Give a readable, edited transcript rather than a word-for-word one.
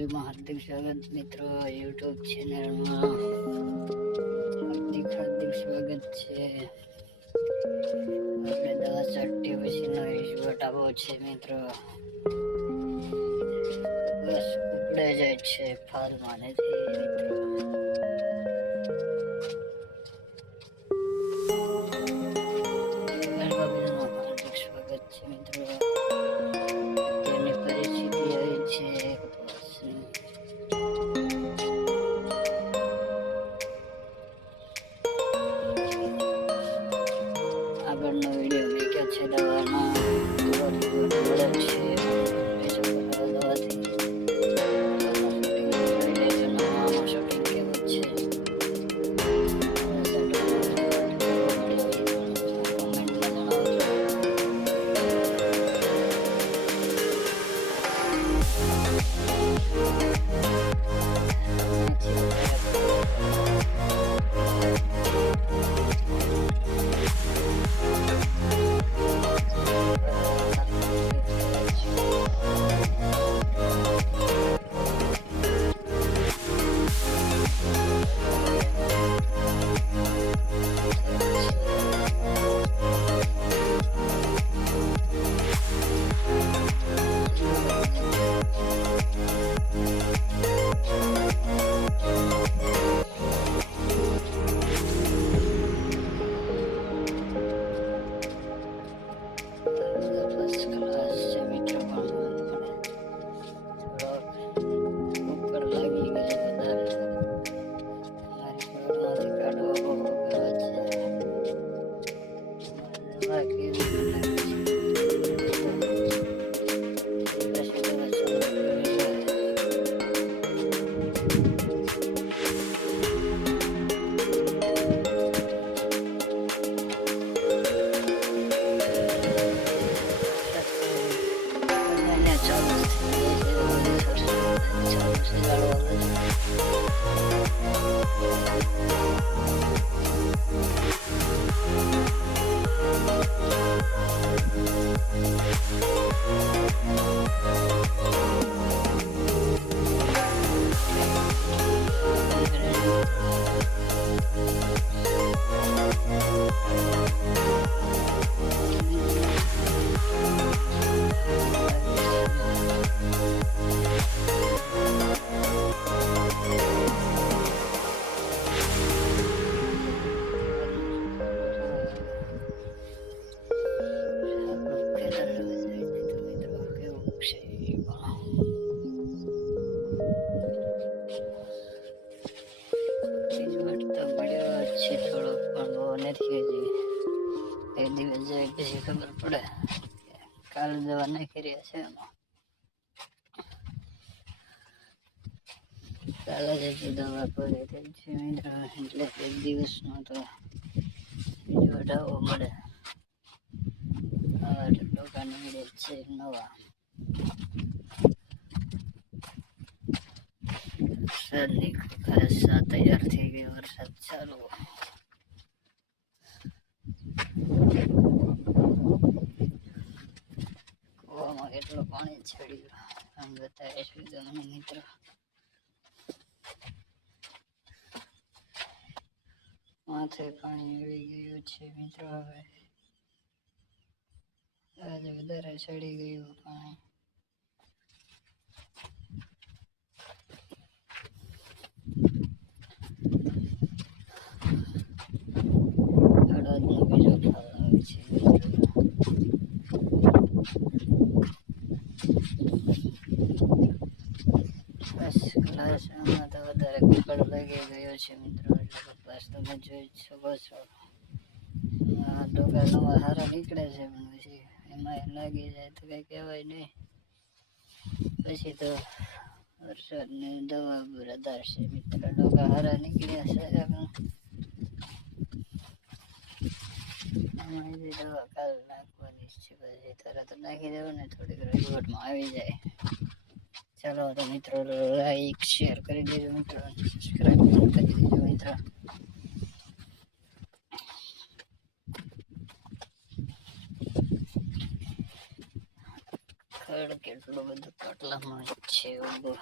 ટ્યુટોરિયલમાં હાર્દિક સ્વાગત મિત્રો. યુટ્યુબ ચેનલમાં હાર્દિક સ્વાગત છે. આપણે દવા છાંટી પછીનો રિઝલ્ટ આવો છે મિત્રો. બસ ઉપડે જાય છે ફાલમાં નથી મિત્રો. હાર્દિક સ્વાગત છે મિત્રો. તેની પરિસ્થિતિ આવી છે આગળનો વિડીયો મેં છે દવાનો પછી ખબર પડે. કાલે દવા નાખી રહ્યા છે એમાં. કાલે જ દવા પૂરી થઈ છે મિત્રો. એટલે એક દિવસનો તો બીજો ઢાવો મળે. ડોકા નીકળે છે નવા. વરસાદની ખાસા તૈયાર થઈ ગયો. વરસાદ ચાલુ. કુવામાં કેટલું પાણી ચડ્યું આમ બતાવે છે તમને મિત્રો. માથે પાણી આવી ગયું છે મિત્રો. હવે આજે વધારે ચડી ગયું પાણી. અડદનો બીજો ફાલ આવે છે મિત્રો. બસ ક્લાસ આમાં તો વધારે કપડ લાગી ગયો છે મિત્રો. એટલે કપાસ તમે જોઈ શકો છો. ડોકા નવા સારા નીકળે છે પણ પછી એમાં લાગી જાય તો કઈ કહેવાય નહીં. પછી તો વરસાદની દવા બરાબર છે મિત્રો. ડોકા સારા નીકળ્યા છે પણ આમાં દવા કાલ નાખવાની છે. પછી તરત નાખી દેવું ને થોડીક રિઝલ્ટમાં આવી જાય. ચાલો તો મિત્રો લાઈક શેર કરી દેજો મિત્રો. સબસ્ક્રાઈબ કરી દેજો મિત્રો. ખડ કેટલું બધું પાટલામાં છે ઉભું.